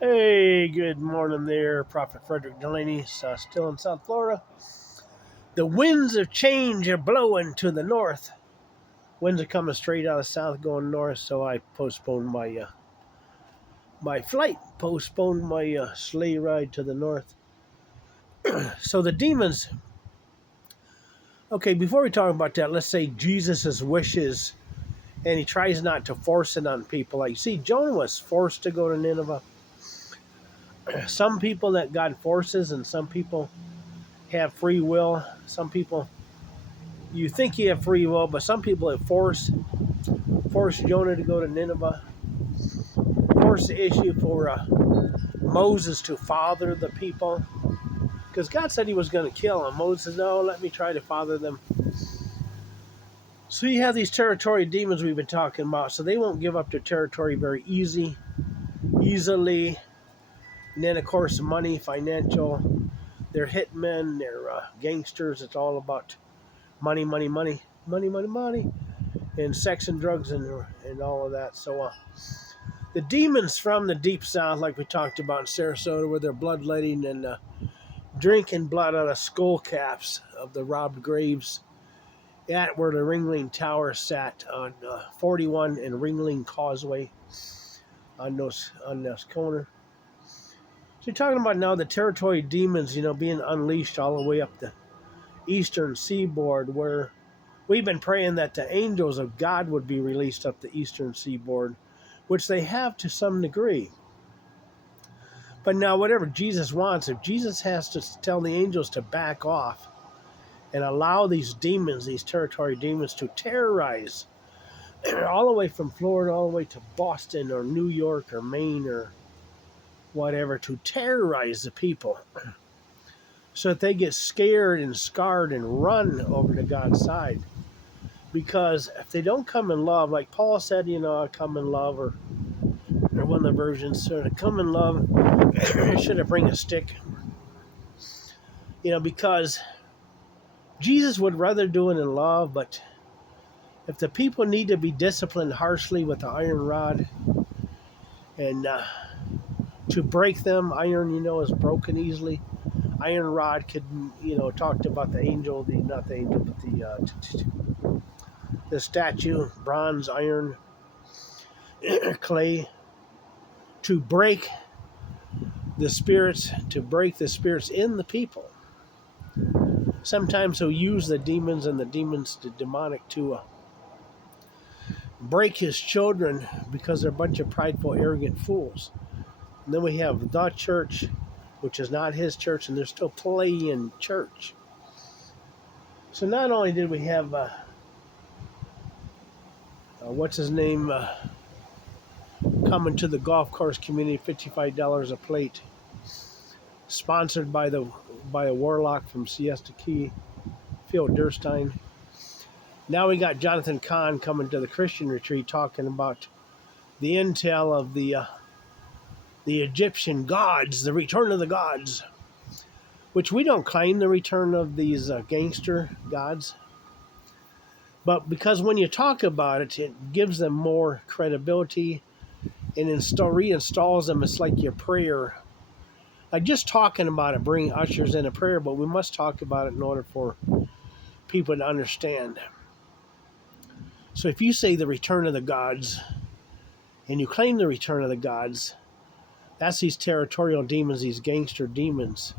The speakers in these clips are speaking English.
Hey, good morning there, Prophet Frederick Delaney. Still in South Florida. The winds of change are blowing to the north. Winds are coming straight out of south, going north. So I postponed my flight, postponed my sleigh ride to the north. So the demons. Okay, before we talk about that, let's say Jesus's wishes, and he tries not to force it on people. Like, see, Jonah was forced to go to Nineveh. Some people that God forces, and some people have free will. Some people you think you have free will, but some people have forced Jonah to go to Nineveh, forced the issue for Moses to father the people, because God said he was going to kill them. Moses says, no, let me try to father them. So you have these territory demons we've been talking about, so they won't give up their territory very easily. And then, of course, money, financial, they're hitmen, they're gangsters. It's all about money, money, money, money, money, money, and sex and drugs and all of that. So the demons from the deep south, like we talked about in Sarasota, where they're bloodletting and drinking blood out of skull caps of the robbed graves at where the Ringling Tower sat on 41 and Ringling Causeway on this corner. So you're talking about now the territory demons, being unleashed all the way up the eastern seaboard, where we've been praying that the angels of God would be released up the eastern seaboard, which they have to some degree. But now, whatever Jesus wants, if Jesus has to tell the angels to back off and allow these demons, these territory demons, to terrorize all the way from Florida all the way to Boston or New York or Maine or whatever, to terrorize the people so that they get scared and scarred and run over to God's side. Because if they don't come in love, like Paul said, I come in love, or one of the versions sort of come in love, should have bring a stick. Because Jesus would rather do it in love, but if the people need to be disciplined harshly with the iron rod and to break them, iron, is broken easily. Iron rod could, talked about the angel, not the angel, but the statue, bronze, iron, clay, to break the spirits, in the people. Sometimes he'll use the demons and the demonic to break his children because they're a bunch of prideful, arrogant fools. And then we have the church, which is not his church, and they're still playing church. So not only did we have, what's his name, coming to the golf course community, $55 a plate, sponsored by a warlock from Siesta Key, Phil Durstein. Now we got Jonathan Cahn coming to the Christian retreat talking about the intel of the Egyptian gods, the return of the gods, which we don't claim the return of these gangster gods. But because when you talk about it, it gives them more credibility and reinstalls them. It's like your prayer. Like just talking about it bring ushers in a prayer, but we must talk about it in order for people to understand. So if you say the return of the gods and you claim the return of the gods, that's these territorial demons, these gangster demons.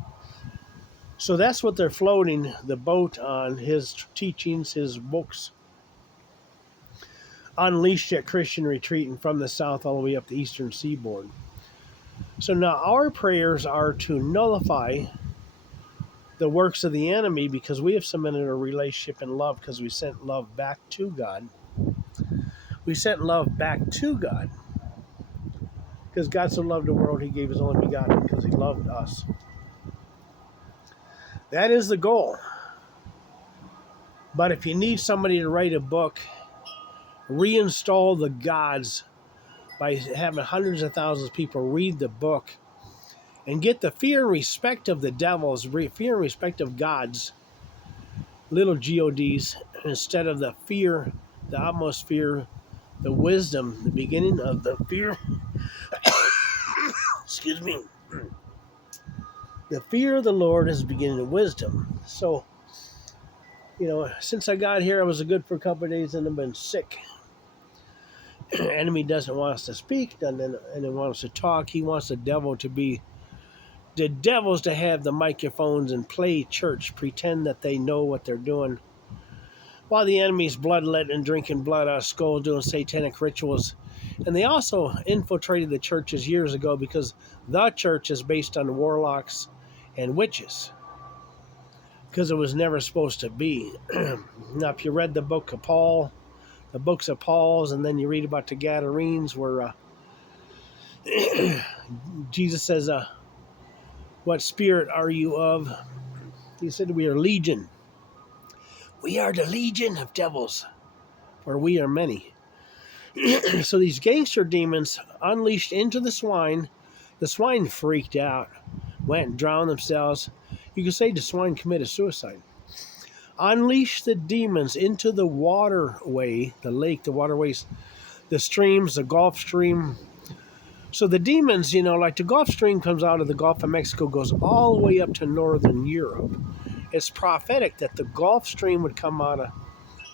So that's what they're floating the boat on, his teachings, his books, unleashed at Christian retreat and from the south all the way up the eastern seaboard. So now our prayers are to nullify the works of the enemy because we have cemented a relationship in love because we sent love back to God. We sent love back to God because God so loved the world, he gave his only begotten because he loved us. That is the goal. But if you need somebody to write a book, reinstall the gods by having hundreds of thousands of people read the book and get the fear and respect of the devils, fear and respect of gods, little gods, instead of the fear, the utmost fear, the wisdom, the beginning of the fear, Excuse me. The fear of the Lord is the beginning of wisdom. So, since I got here, I was good for a couple of days and I've been sick. Enemy doesn't want us to speak, doesn't want us to talk. He wants the devils to have the microphones and play church, pretend that they know what they're doing. While the enemy's bloodletting and drinking blood out of skulls, doing satanic rituals. And they also infiltrated the churches years ago because the church is based on warlocks and witches. Because it was never supposed to be. Now, if you read the books of Paul's, and then you read about the Gadarenes, where Jesus says, what spirit are you of? He said, we are legion. We are the legion of devils, for we are many. So these gangster demons unleashed into the swine freaked out, went and drowned themselves. You could say the swine committed suicide. Unleashed the demons into the waterway, the lake, the waterways, the streams, the Gulf Stream. So the demons, like the Gulf Stream comes out of the Gulf of Mexico, goes all the way up to northern Europe. It's prophetic that the Gulf Stream would come out of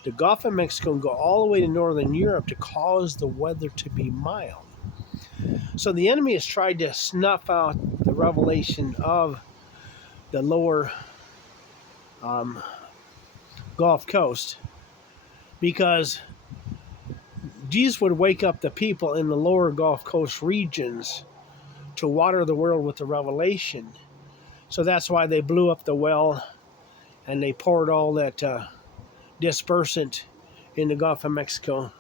the Gulf of Mexico and go all the way to northern Europe to cause the weather to be mild. So the enemy has tried to snuff out the revelation of the lower Gulf Coast, because Jesus would wake up the people in the lower Gulf Coast regions to water the world with the revelation. So that's why they blew up the well and they poured all that dispersant in the Gulf of Mexico.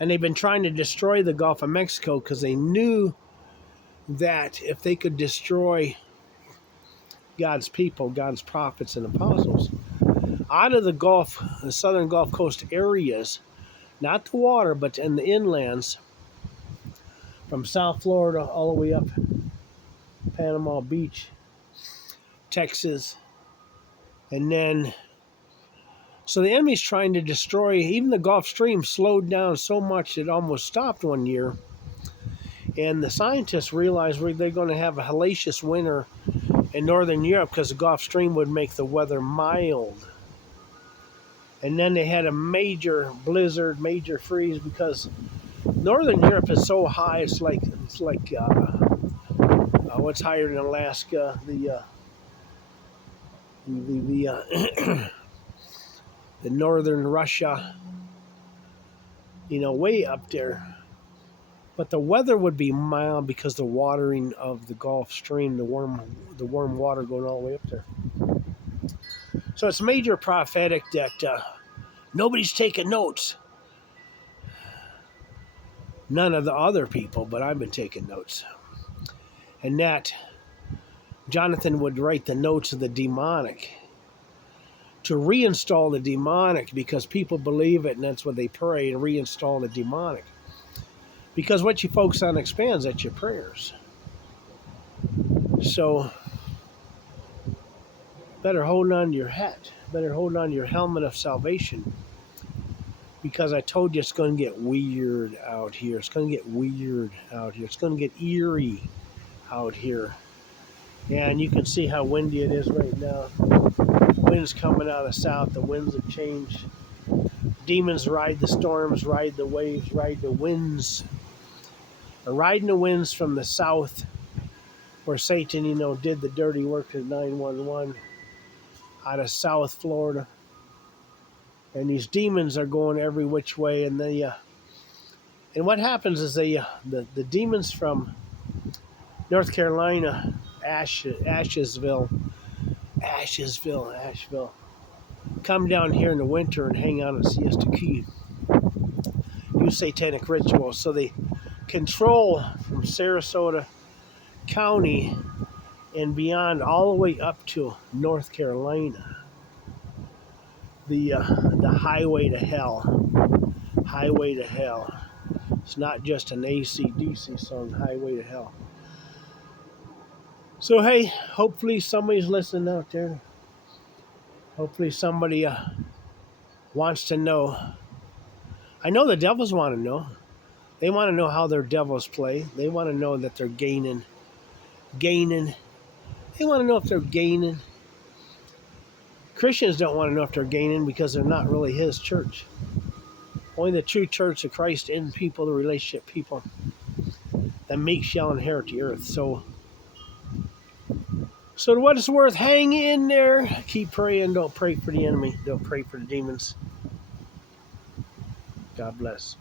And they've been trying to destroy the Gulf of Mexico because they knew that if they could destroy God's people, God's prophets and apostles, out of the southern Gulf Coast areas, not the water, but in the inlands, from South Florida all the way up Panama Beach, Texas, and then, so the enemy's trying to destroy, even the Gulf Stream slowed down so much it almost stopped one year, and the scientists realized they're going to have a hellacious winter in northern Europe because the Gulf Stream would make the weather mild. And then they had a major blizzard, major freeze, because northern Europe is so high. It's like what's higher than Alaska? The northern Russia. Way up there. But the weather would be mild because the watering of the Gulf Stream, the warm water going all the way up there. So it's major prophetic that nobody's taking notes. None of the other people, but I've been taking notes. And that Jonathan would write the notes of the demonic to reinstall the demonic, because people believe it and that's what they pray, and reinstall the demonic. Because what you focus on expands, that's your prayers. So, better hold on to your hat. Better hold on to your helmet of salvation. Because I told you it's going to get weird out here. It's going to get weird out here. It's going to get eerie out here. And you can see how windy it is right now. Wind's coming out of the south. The winds have changed. Demons ride the storms, ride the waves, ride the winds. They're riding the winds from the south, where Satan, did the dirty work of 911 out of South Florida. And these demons are going every which way. And and what happens is the demons from North Carolina, Asheville, come down here in the winter and hang out in Siesta Key. Do satanic rituals. So they control from Sarasota County and beyond all the way up to North Carolina. The highway to hell. Highway to hell. It's not just an AC/DC song, Highway to Hell. So hey, hopefully somebody's listening out there. Hopefully somebody wants to know. I know the devils want to know. They want to know how their devils play. They want to know that they're gaining gaining. They want to know if they're gaining. Christians don't want to know if they're gaining because they're not really his church. Only the true church of Christ in people, the relationship people, that meek shall inherit the earth. So what it's worth, hang in there. Keep praying. Don't pray for the enemy. Don't pray for the demons. God bless.